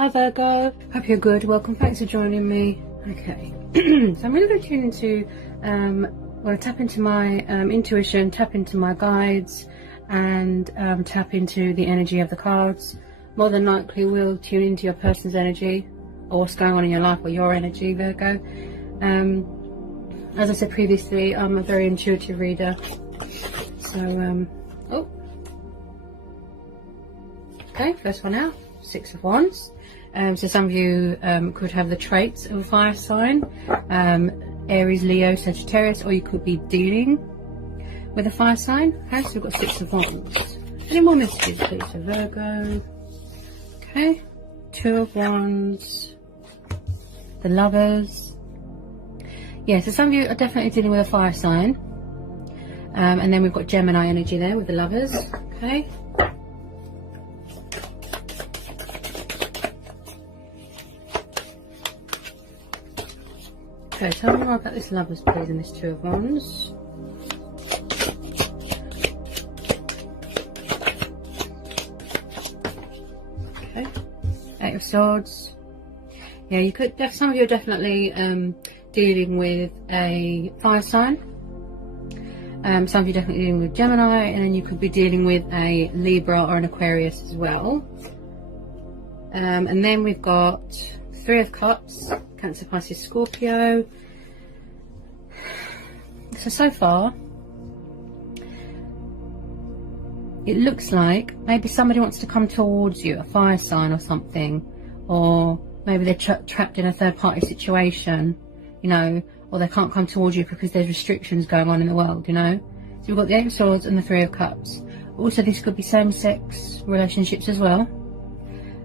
Hi Virgo, hope you're good. Welcome, thanks for joining me. Okay, so I'm really going to tune into, well, tap into my intuition, tap into my guides, and tap into the energy of the cards. More than likely, we'll tune into your person's energy, or what's going on in your life, or your energy, Virgo. As I said previously, I'm a very intuitive reader. So, okay, first one out, Six of Wands. So some of you could have the traits of a fire sign, Aries, Leo, Sagittarius, or you could be dealing with a fire sign. Okay, so we've got Six of Wands. Any more messages, please? So Virgo. Okay, Two of Wands, the Lovers. Yeah, so some of you are definitely dealing with a fire sign. And then we've got Gemini energy there with the Lovers. Okay. Okay, tell me more about this Lovers, please, and this Two of Wands. Okay, Eight of Swords. Yeah, you could. Some of you are definitely dealing with a fire sign. Some of you are definitely dealing with Gemini, and then you could be dealing with a Libra or an Aquarius as well. And then we've got Three of Cups, Cancer, Pisces, Scorpio. So far, it looks like maybe somebody wants to come towards you, a fire sign or something, or maybe they're trapped in a third-party situation, you know, or they can't come towards you because there's restrictions going on in the world, you know. So we've got the Eight of Swords and the Three of Cups. Also, this could be same-sex relationships as well.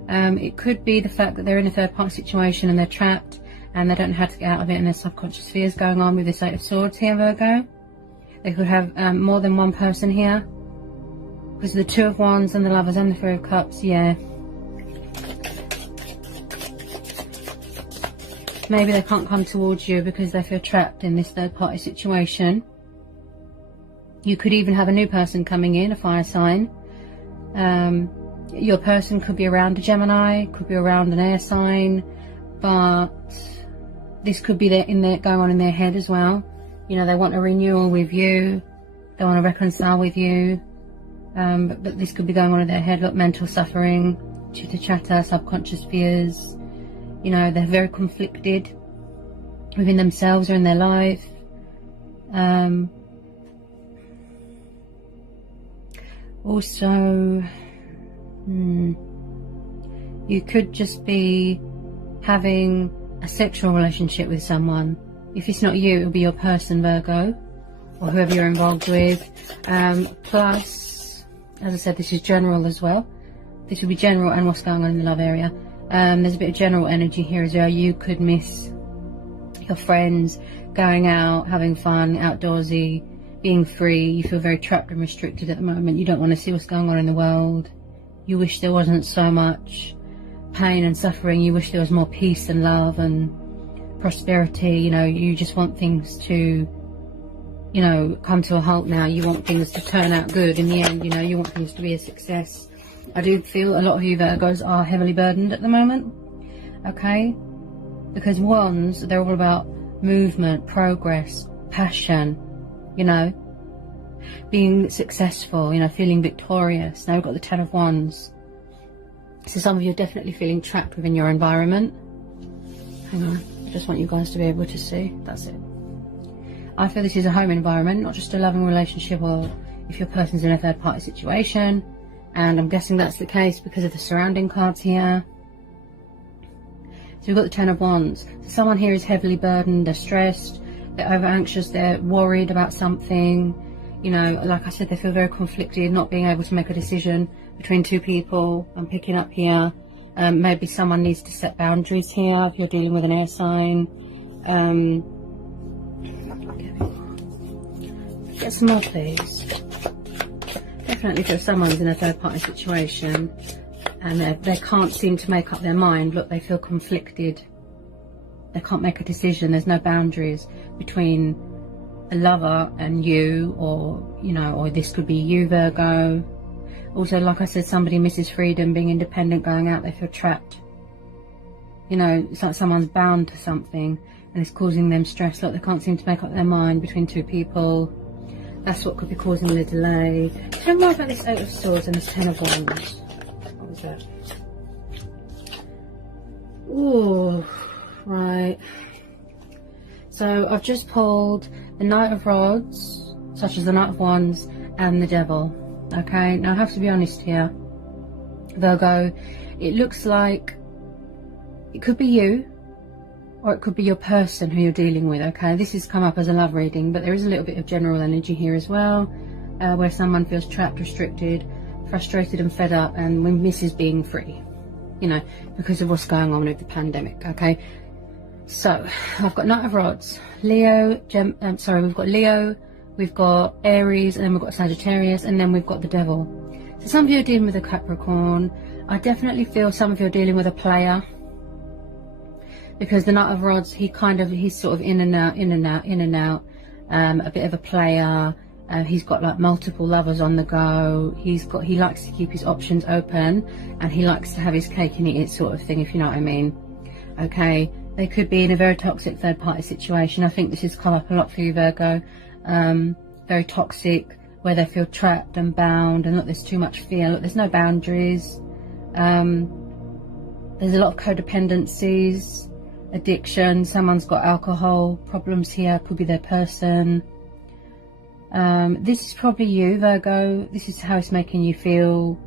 It could be the fact that they're in a third-party situation and they're trapped and they don't know how to get out of it, and there's subconscious fears going on with this Eight of Swords here, Virgo. They could have more than one person here, because of the Two of Wands and the Lovers and the Three of Cups. Yeah, maybe they can't come towards you because they feel trapped in this third-party situation. You could even have a new person coming in, a fire sign. Your person could be around a Gemini, could be around an air sign, but this could be going on in their head as well. You know, they want a renewal with you, they want to reconcile with you, but this could be going on in their head. Look, mental suffering, chitter chatter, subconscious fears. You know, they're very conflicted within themselves or in their life. Also, you could just be having a sexual relationship with someone. If it's not you, it'll be your person, Virgo, or whoever you're involved with. Plus, as I said, this is general as well. This will be general and what's going on in the love area. There's a bit of general energy here as well. You could miss your friends, going out, having fun, outdoorsy, being free. You feel very trapped and restricted at the moment. You don't want to see what's going on in the world. You wish there wasn't so much pain and suffering. You wish there was more peace and love and prosperity. You know, you just want things to, you know, come to a halt now. You want things to turn out good in the end. You know, you want things to be a success. I do feel a lot of you Virgos are heavily burdened at the moment. Okay, because Wands, they're all about movement, progress, passion, you know, being successful, you know, feeling victorious. Now we've got the Ten of Wands. So some of you are definitely feeling trapped within your environment. Hang on, I just want you guys to be able to see. That's it. I feel this is a home environment, not just a loving relationship, or if your person's in a third party situation. And I'm guessing that's the case because of the surrounding cards here. So we've got the Ten of Wands. So someone here is heavily burdened, they're stressed, they're over anxious, they're worried about something. You know, like I said, they feel very conflicted, not being able to make a decision between two people. I'm picking up here. Maybe someone needs to set boundaries here if you're dealing with an air sign. Get some more, please. Definitely feel someone's in a third party situation and they can't seem to make up their mind. Look, they feel conflicted. They can't make a decision. There's no boundaries between a lover and you, or, you know, or this could be you, Virgo. Also, like I said, somebody misses freedom, being independent, going out, they feel trapped. You know, it's like someone's bound to something and it's causing them stress, like they can't seem to make up their mind between two people. That's what could be causing the delay. Tell me more about this Eight of Swords and this Ten of Wands. What was that? Ooh, right. So I've just pulled the Knight of Rods, such as the Knight of Wands and the Devil. Okay, now I have to be honest here, Virgo. It looks like it could be you, or it could be your person who you're dealing with. Okay, this has come up as a love reading, but there is a little bit of general energy here as well, where someone feels trapped, restricted, frustrated and fed up, and misses being free, you know, because of what's going on with the pandemic. Okay, so I've got Knight of Rods, Leo, we've got Leo, we've got Aries, and then we've got Sagittarius, and then we've got the Devil. So some of you are dealing with a Capricorn. I definitely feel some of you are dealing with a player, because the Knight of Rods, he's sort of in and out, a bit of a player. He's got like multiple lovers on the go. He likes to keep his options open, and he likes to have his cake and eat it, sort of thing, if you know what I mean. Okay, they could be in a very toxic third party situation. I think this has come up a lot for you, Virgo. Very toxic, where they feel trapped and bound, and look, there's too much fear. Look, there's no boundaries. There's a lot of codependencies, addiction. Someone's got alcohol problems here, could be their person. This is probably you, Virgo. This is how it's making you feel,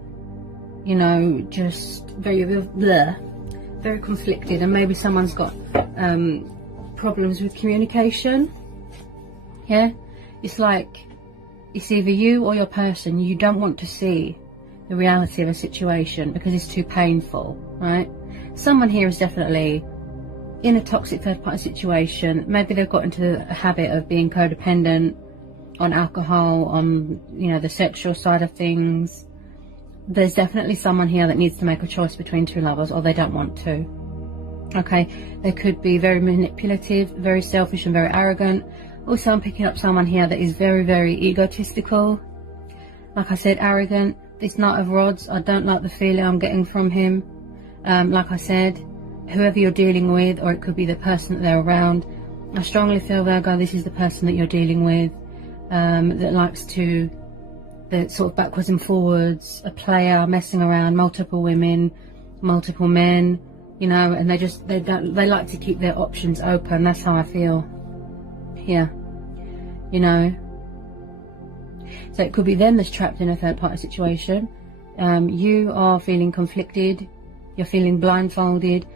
you know, just very very conflicted, and maybe someone's got problems with communication. Yeah, it's like it's either you or your person. You don't want to see the reality of a situation because it's too painful, right? Someone here is definitely in a toxic third party situation. Maybe they've got into the habit of being codependent on alcohol, on, you know, the sexual side of things. There's definitely someone here that needs to make a choice between two lovers, or they don't want to. Okay, they could be very manipulative, very selfish and very arrogant. Also, I'm picking up someone here that is very, very egotistical. Like I said, arrogant. This Knight of Rods, I don't like the feeling I'm getting from him. Like I said, whoever you're dealing with, or it could be the person that they're around, I strongly feel, Virgo, this is the person that you're dealing with, that likes to, the sort of backwards and forwards, a player, messing around, multiple women, multiple men, you know, and they like to keep their options open. That's how I feel here, you know. So it could be them that's trapped in a third party situation. You are feeling conflicted, you're feeling blindfolded,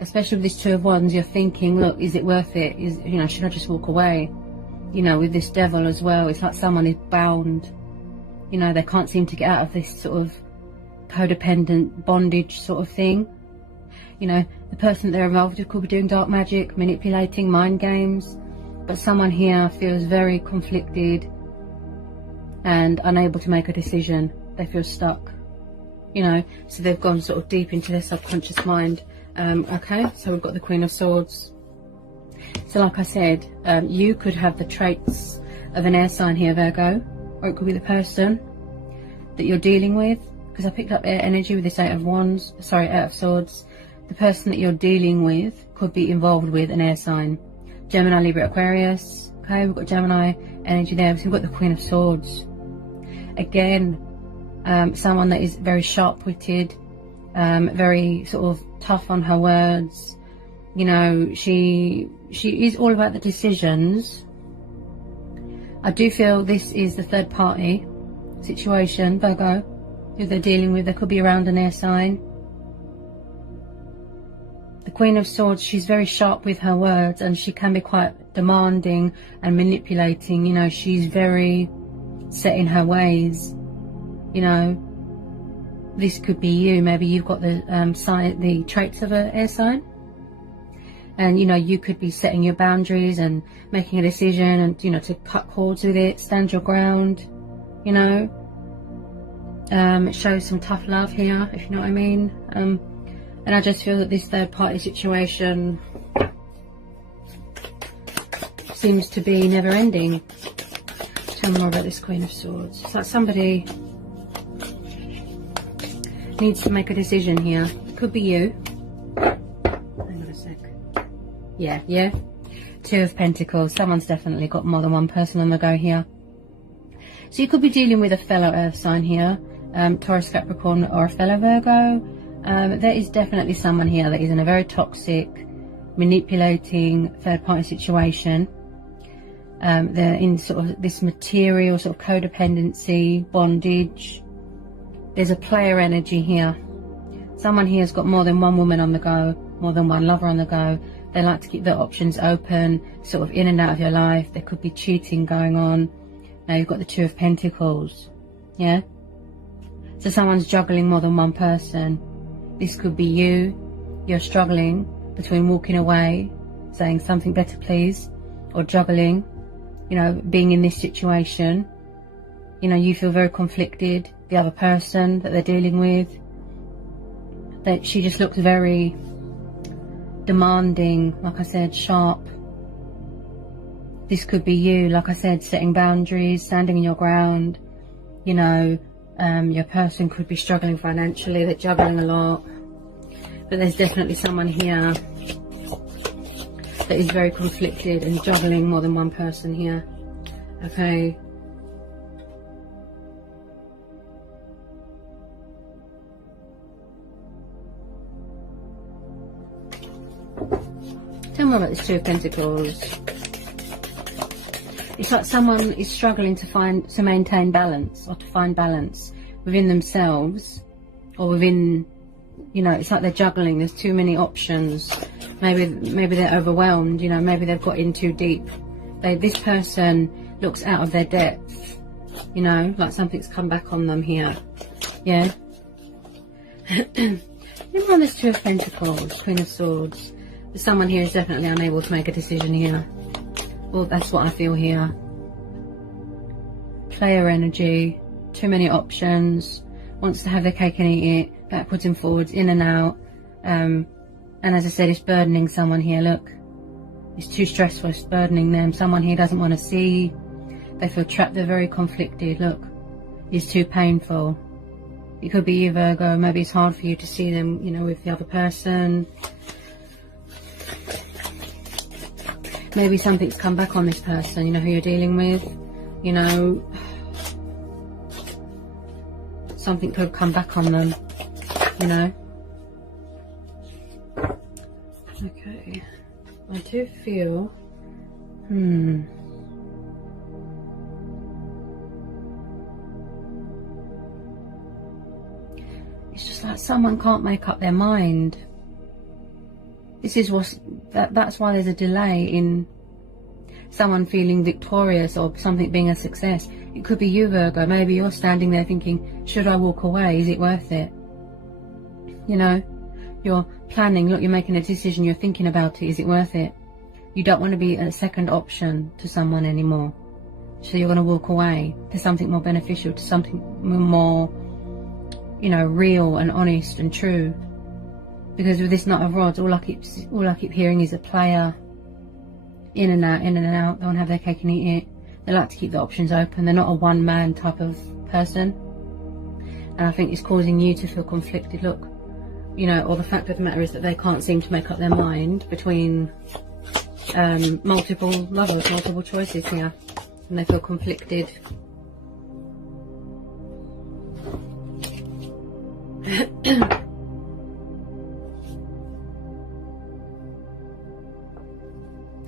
especially with this Two of Wands. You're thinking, look, is it worth it? You know, should I just walk away? You know, with this Devil as well, it's like someone is bound. You know, they can't seem to get out of this sort of codependent bondage sort of thing. You know, the person that they're involved with could be doing dark magic, manipulating, mind games. But someone here feels very conflicted and unable to make a decision. They feel stuck, you know, so they've gone sort of deep into their subconscious mind. Okay, so we've got the Queen of Swords. So like I said, you could have the traits of an air sign here, Virgo, or it could be the person that you're dealing with, because I picked up air energy with this Eight of Swords. The person that you're dealing with could be involved with an air sign. Gemini, Libra, Aquarius. Okay, we've got Gemini energy there. So we've got the Queen of Swords. Again, someone that is very sharp-witted, very sort of tough on her words. You know, she is all about the decisions. I do feel this is the third party situation, Virgo, who they're dealing with. They could be around an air sign. The Queen of Swords, she's very sharp with her words, and she can be quite demanding and manipulating. You know, she's very set in her ways. You know, this could be you. Maybe you've got the traits of an air sign, and you know, you could be setting your boundaries and making a decision, and you know, to cut cords with it, stand your ground. You know, it shows some tough love here, if you know what I mean. And I just feel that this third party situation seems to be never ending. Tell me more about this Queen of Swords. It's like somebody needs to make a decision here. It could be you. Hang a sec. Yeah. Two of Pentacles. Someone's definitely got more than one person on the go here. So you could be dealing with a fellow earth sign here, Taurus, Capricorn, or a fellow Virgo. There is definitely someone here that is in a very toxic, manipulating third-party situation. They're in sort of this material sort of codependency, bondage. There's a player energy here. Someone here has got more than one woman on the go, more than one lover on the go. They like to keep their options open, sort of in and out of your life. There could be cheating going on. Now you've got the Two of Pentacles. Yeah? So someone's juggling more than one person. This could be you. You're struggling between walking away, saying something better please, or juggling, you know, being in this situation. You know, you feel very conflicted. The other person that they're dealing with, that she just looks very demanding, like I said, sharp. This could be you, like I said, setting boundaries, standing in your ground. You know, your person could be struggling financially, they're juggling a lot. But there's definitely someone here that is very conflicted and juggling more than one person here. Okay. Tell me about this Two of Pentacles. It's like someone is struggling to maintain balance, or to find balance within themselves, or within, you know, it's like they're juggling. There's too many options. Maybe they're overwhelmed. You know, maybe they've got in too deep. This person looks out of their depth. You know, like something's come back on them here. Yeah. Remember on this Two of Pentacles, Queen of Swords. Someone here is definitely unable to make a decision here. Well, that's what I feel here. Player energy, too many options, wants to have their cake and eat it, backwards and forwards, in and out. And as I said, it's burdening someone here. Look, it's too stressful, it's burdening them. Someone here doesn't want to see. They feel trapped, they're very conflicted. Look, it's too painful. It could be you, Virgo. Maybe it's hard for you to see them, you know, with the other person. Maybe something's come back on this person, you know, who you're dealing with. You know, something could have come back on them, you know. Okay, I do feel, it's just like someone can't make up their mind. This is that's why there's a delay in someone feeling victorious or something being a success. It could be you, Virgo. Maybe you're standing there thinking, should I walk away? Is it worth it? You know, you're planning, look, you're making a decision, you're thinking about it. Is it worth it? You don't want to be a second option to someone anymore. So you're going to walk away to something more beneficial, to something more, you know, real and honest and true. Because with this Knight of Rods, all I keep hearing is a player, in and out, in and out. They want to have their cake and eat it. They like to keep the options open. They're not a one-man type of person. And I think it's causing you to feel conflicted. Look, you know, or the fact of the matter is that they can't seem to make up their mind between multiple lovers, multiple choices here, and they feel conflicted.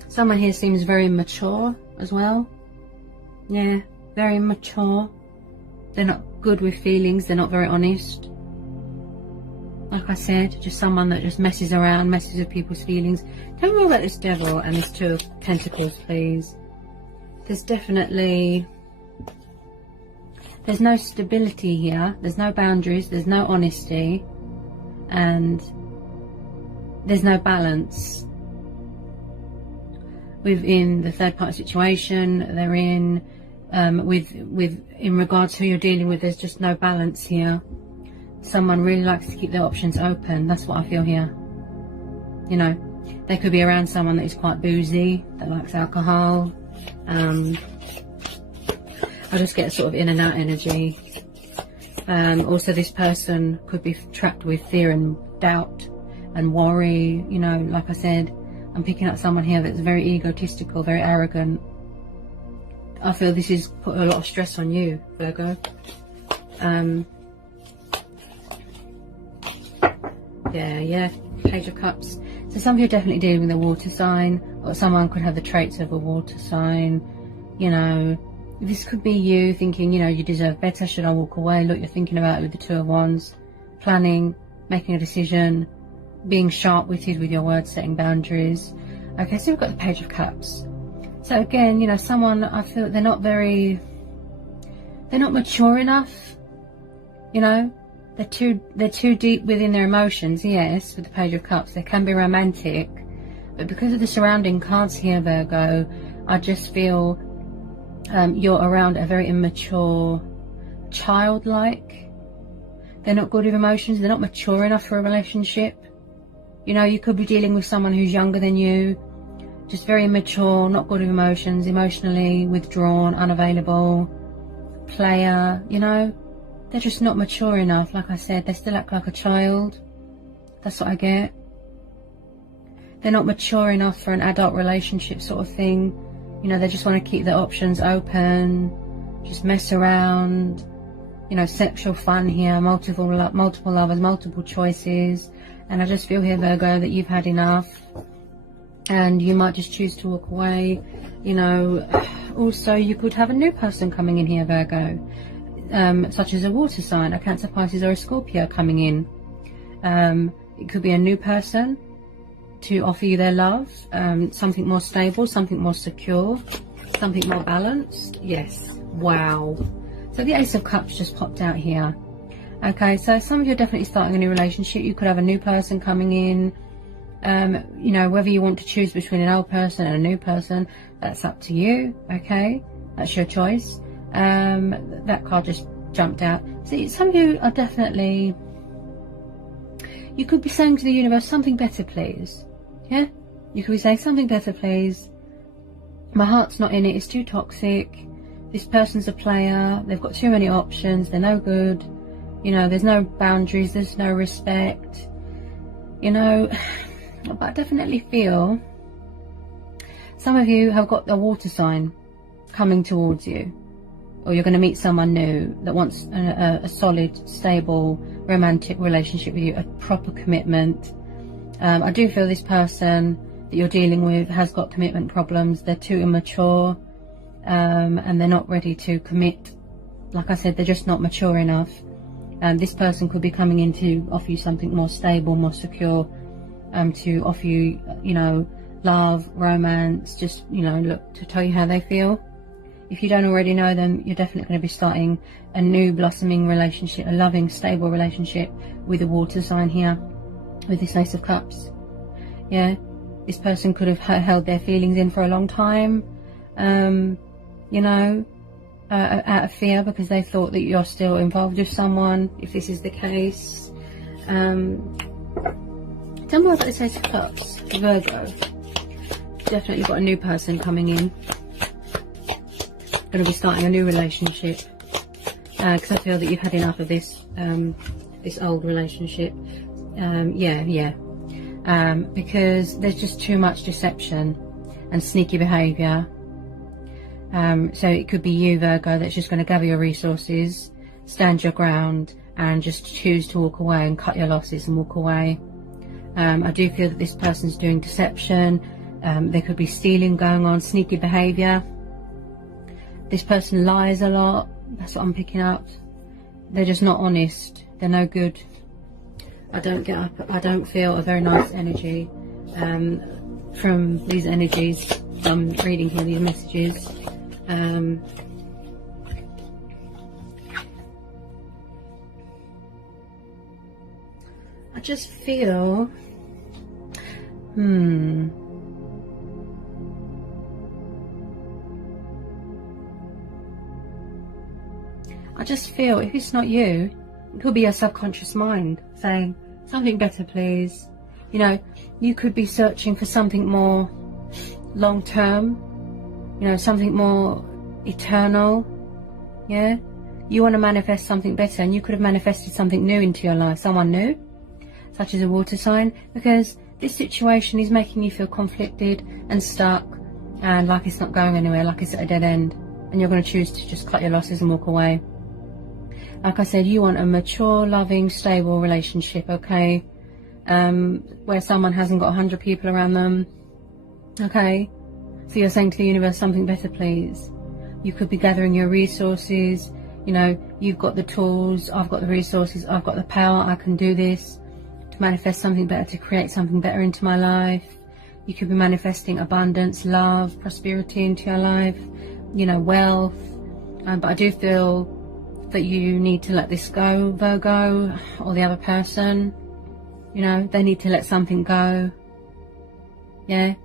Someone here seems very mature as well. Yeah, very mature. They're not good with feelings, they're not very honest. Like I said, just someone that just messes around, messes with people's feelings. Tell me more about this Devil and this Two of Pentacles, please. There's definitely, there's no stability here. There's no boundaries, there's no honesty, and there's no balance within the third party situation they're in. In regards to who you're dealing with, there's just no balance here. Someone really likes to keep their options open. That's what I feel here. You know, they could be around someone that is quite boozy, that likes alcohol. I just get a sort of in and out energy. Also, this person could be trapped with fear and doubt. and worry. You know, like I said, I'm picking up someone here that's very egotistical, very arrogant. I feel this is put a lot of stress on you, Virgo. Yeah, Page of Cups. So some of you are definitely dealing with a water sign, or someone could have the traits of a water sign. You know, this could be you thinking, you know, you deserve better, should I walk away? Look, you're thinking about it with the Two of Wands, planning, making a decision, being sharp-witted with your words, setting boundaries. Okay, so we've got the Page of Cups. So again, you know, someone, I feel they're not mature enough, you know. They're too deep within their emotions, yes, with the Page of Cups. They can be romantic, but because of the surrounding cards here, Virgo, I just feel you're around a very immature, childlike. They're not good with emotions. They're not mature enough for a relationship. You know, you could be dealing with someone who's younger than you, just very immature, not good with emotions, emotionally withdrawn, unavailable, player, you know. They're just not mature enough. Like I said, they still act like a child. That's what I get. They're not mature enough for an adult relationship sort of thing. You know, they just want to keep their options open, just mess around. You know, sexual fun here, multiple lovers, multiple choices. And I just feel here, Virgo, that you've had enough. And you might just choose to walk away. You know, also you could have a new person coming in here, Virgo. Such as a water sign, a Cancer, Pisces or a Scorpio coming in. It could be a new person to offer you their love, something more stable, something more secure, something more balanced. Yes, wow. So the Ace of Cups just popped out here. Okay, so some of you are definitely starting a new relationship. You could have a new person coming in. You know, whether you want to choose between an old person and a new person, that's up to you. Okay, that's your choice. That card just jumped out. See, some of you are definitely, you could be saying to the universe, something better please. Yeah, you could be saying, something better please. My heart's not in it, it's too toxic. This person's a player, they've got too many options, they're no good. You know, there's no boundaries, there's no respect. You know, but I definitely feel some of you have got a water sign coming towards you. Or you're going to meet someone new that wants a solid, stable, romantic relationship with you, a proper commitment. I do feel this person that you're dealing with has got commitment problems. They're too immature, and they're not ready to commit. Like I said, they're just not mature enough. This person could be coming in to offer you something more stable, more secure, to offer you, you know, love, romance, just, you know, look, to tell you how they feel. If you don't already know them, you're definitely going to be starting a new blossoming relationship, a loving, stable relationship with a water sign here, with this Ace of Cups. Yeah, this person could have held their feelings in for a long time, you know, out of fear because they thought that you're still involved with someone, if this is the case. Tell me more about this Ace of Cups, Virgo. Definitely got a new person coming in. Going to be starting a new relationship, because I feel that you've had enough of this this old relationship. Because there's just too much deception and sneaky behaviour. So it could be you, Virgo, that's just going to gather your resources, stand your ground, and just choose to walk away and cut your losses and walk away. I do feel that this person's doing deception. There could be stealing going on, sneaky behaviour. This person lies a lot. That's what I'm picking up. They're just not honest. They're no good. I don't feel a very nice energy from these energies. I'm reading here these messages. I just feel I just feel if it's not you, it could be your subconscious mind saying, something better please. You know, you could be searching for something more long term, you know, something more eternal. Yeah, you want to manifest something better, and you could have manifested something new into your life, someone new, such as a water sign, because this situation is making you feel conflicted and stuck, and like it's not going anywhere, like it's at a dead end, and you're going to choose to just cut your losses and walk away. Like I said, you want a mature, loving, stable relationship, okay? Where someone hasn't got 100 people around them, okay? So you're saying to the universe, something better, please. You could be gathering your resources. You know, you've got the tools, I've got the resources, I've got the power, I can do this to manifest something better, to create something better into my life. You could be manifesting abundance, love, prosperity into your life, you know, wealth. But I do feel that you need to let this go, Virgo, or the other person. You know, they need to let something go. Yeah,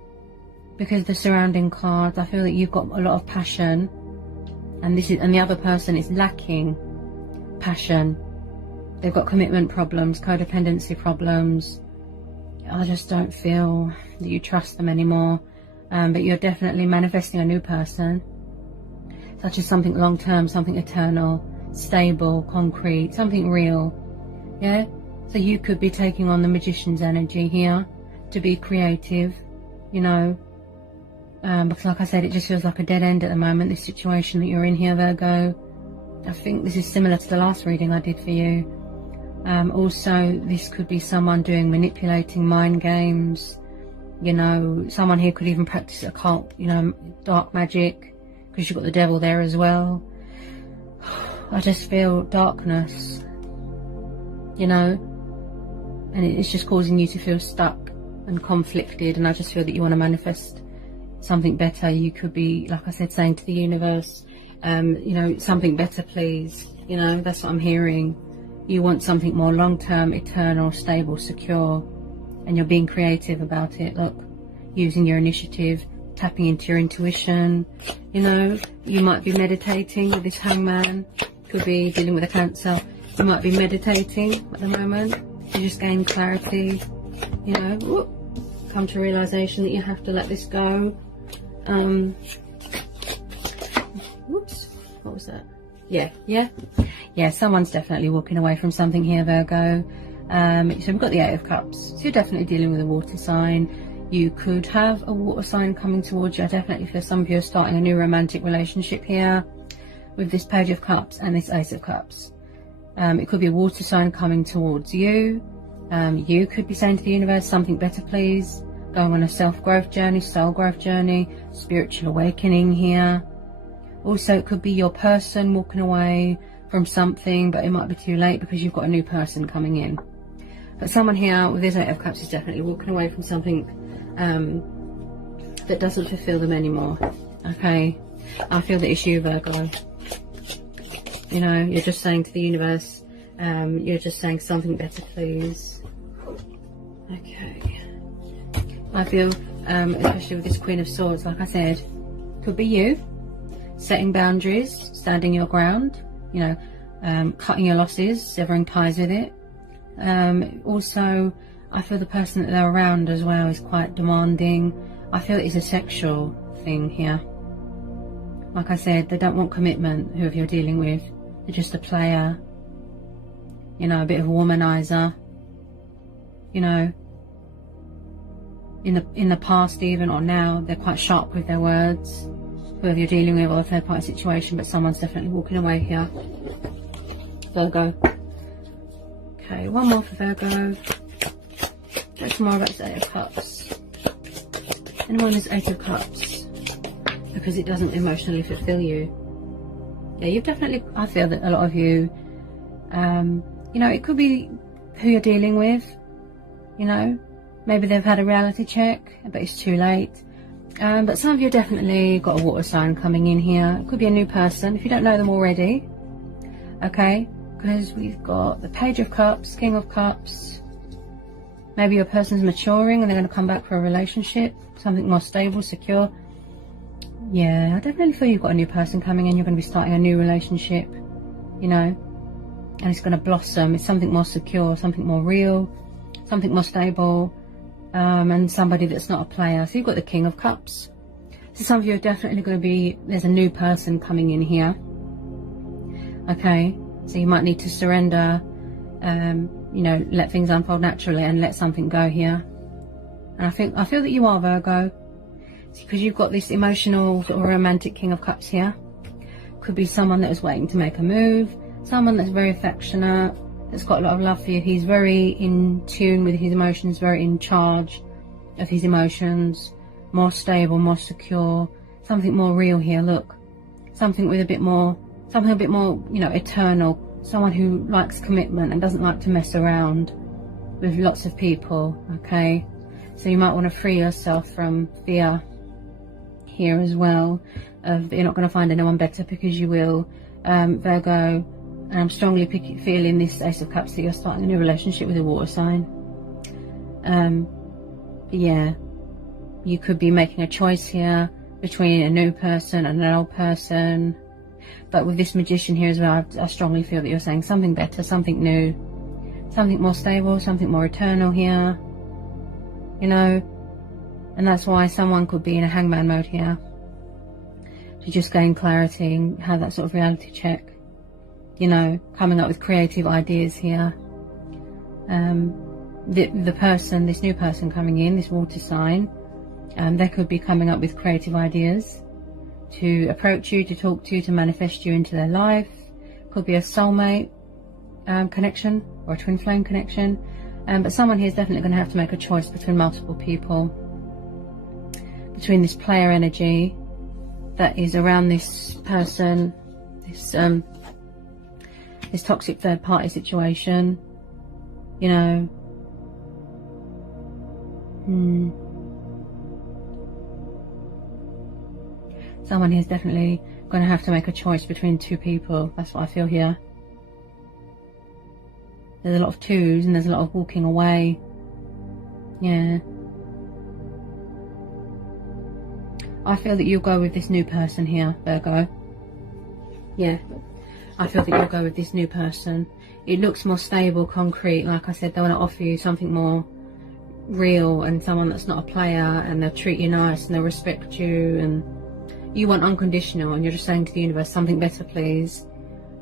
because the surrounding cards, I feel that you've got a lot of passion, and the other person is lacking passion. They've got commitment problems, codependency problems. I just don't feel that you trust them anymore. But you're definitely manifesting a new person, such as something long-term, something eternal, stable, concrete, something real. Yeah, so you could be taking on the magician's energy here to be creative, you know, because like I said, it just feels like a dead end at the moment, this situation that you're in here, Virgo. I think this is similar to the last reading I did for you. Also, this could be someone doing manipulating, mind games, you know. Someone here could even practice occult, you know, dark magic, because you've got the devil there as well. I just feel darkness, you know, and it's just causing you to feel stuck and conflicted, and I just feel that you want to manifest something better. You could be, like I said, saying to the universe, you know, something better, please. You know, that's what I'm hearing. You want something more long-term, eternal, stable, secure, and you're being creative about it. Look, using your initiative, tapping into your intuition. You know, you might be meditating with this hangman. Could be dealing with a Cancer. You might be meditating at the moment. You just gain clarity. You know, whoop, come to realization that you have to let this go. Whoops, what was that? Yeah, someone's definitely walking away from something here, Virgo. So we've got the Eight of Cups, so you're definitely dealing with a water sign. You could have a water sign coming towards you. I definitely feel some of you are starting a new romantic relationship here with this Page of Cups and this Ace of Cups. It could be a water sign coming towards you. You could be saying to the universe, something better, please. Going on a self-growth journey, soul growth journey, spiritual awakening here. Also, it could be your person walking away from something, but it might be too late because you've got a new person coming in. But someone here with this Eight of Cups is definitely walking away from something that doesn't fulfill them anymore. Okay, I feel that it's you, Virgo. You know, you're just saying to the universe, you're just saying something better, please. Okay. I feel, especially with this Queen of Swords, like I said, could be you setting boundaries, standing your ground, you know, cutting your losses, severing ties with it. Also, I feel the person that they're around as well is quite demanding. I feel it's a sexual thing here. Like I said, they don't want commitment, whoever you're dealing with. They're just a player, you know, a bit of a womanizer, you know. In the past even, or now, they're quite sharp with their words, whoever you're dealing with, or a third party situation, but someone's definitely walking away here, Virgo. Okay, one more for Virgo. What's more about the Eight of Cups? And one is Eight of Cups, because it doesn't emotionally fulfill you. Yeah, you've definitely, I feel that a lot of you, you know, it could be who you're dealing with, you know. Maybe they've had a reality check, but it's too late. But some of you definitely got a water sign coming in here. It could be a new person, if you don't know them already. Okay, because we've got the Page of Cups, King of Cups. Maybe your person's maturing and they're going to come back for a relationship, something more stable, secure. Yeah, I definitely feel you've got a new person coming in. You're going to be starting a new relationship, you know, and it's going to blossom. It's something more secure, something more real, something more stable. And somebody that's not a player. So you've got the King of Cups. So some of you are definitely going to be, there's a new person coming in here. Okay, so you might need to surrender you know, let things unfold naturally and let something go here. And I feel that you are, Virgo, because you've got this emotional sort of romantic King of Cups here. Could be someone that is waiting to make a move, someone that's very affectionate, that's got a lot of love for you. He's very in tune with his emotions, very in charge of his emotions, more stable, more secure, something more real here. Look, something with a bit more, you know, eternal. Someone who likes commitment and doesn't like to mess around with lots of people. Okay, so you might want to free yourself from fear here as well, of you're not going to find anyone better, because you will, Virgo. And I'm strongly feeling this Ace of Cups that you're starting a new relationship with a water sign. Yeah, you could be making a choice here between a new person and an old person. But with this Magician here as well, I strongly feel that you're saying something better, something new, something more stable, something more eternal here. You know, and that's why someone could be in a hangman mode here, to just gain clarity and have that sort of reality check. You know, coming up with creative ideas here. The person, this new person coming in, this water sign, they could be coming up with creative ideas to approach you, to talk to you, to manifest you into their life. Could be a soulmate connection or a twin flame connection. But someone here is definitely going to have to make a choice between multiple people. Between this player energy that is around this person, this toxic third party situation, you know. Someone here is definitely going to have to make a choice between two people. That's what I feel here. There's a lot of twos and there's a lot of walking away. Yeah. I feel that you'll go with this new person here, Virgo. Yeah. I feel that you'll go with this new person. It looks more stable, concrete. Like I said, they want to offer you something more real, and someone that's not a player, and they'll treat you nice and they'll respect you, and you want unconditional, and you're just saying to the universe, something better please.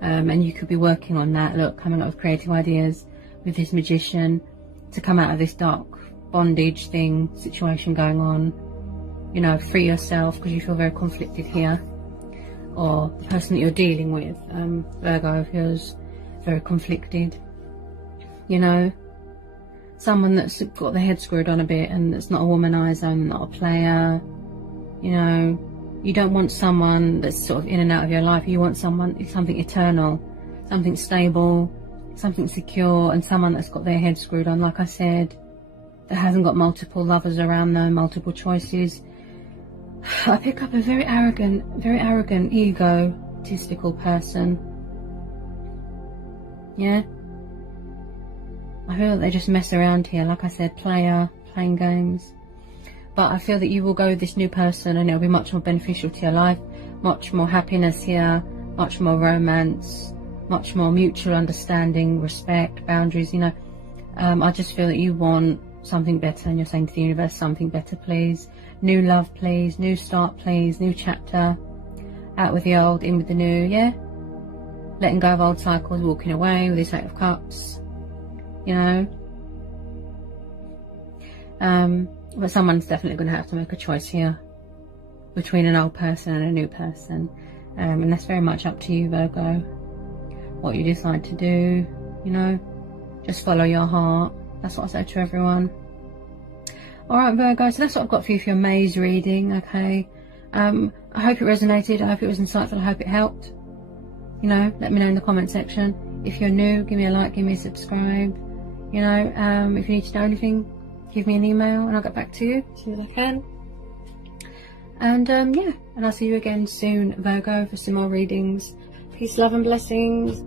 And you could be working on that. Look, coming up with creative ideas with this Magician to come out of this dark bondage situation going on. You know, free yourself because you feel very conflicted here. Or the person that you're dealing with, Virgo, feels very conflicted. You know, someone that's got their head screwed on a bit and that's not a womanizer and not a player. You know, you don't want someone that's sort of in and out of your life. You want something eternal, something stable, something secure, and someone that's got their head screwed on, like I said, that hasn't got multiple lovers around them, multiple choices. I pick up a very arrogant, egotistical person. Yeah? I feel that they just mess around here. Like I said, playing games. But I feel that you will go with this new person and it'll be much more beneficial to your life. Much more happiness here. Much more romance. Much more mutual understanding, respect, boundaries, you know. I just feel that you want something better, and you're saying to the universe, something better please. New love please, new start please, new chapter. Out with the old, in with the new, yeah? Letting go of old cycles, walking away with this Eight of Cups, you know? But someone's definitely going to have to make a choice here between an old person and a new person. And that's very much up to you, Virgo. What you decide to do, you know? Just follow your heart. That's what I say to everyone. Alright, Virgo, so that's what I've got for you for your maze reading, okay? I hope it resonated, I hope it was insightful, I hope it helped. You know, let me know in the comment section. If you're new, give me a like, give me a subscribe. You know, if you need to know anything, give me an email and I'll get back to you as soon as I can. And yeah, and I'll see you again soon, Virgo, for some more readings. Peace, love and blessings.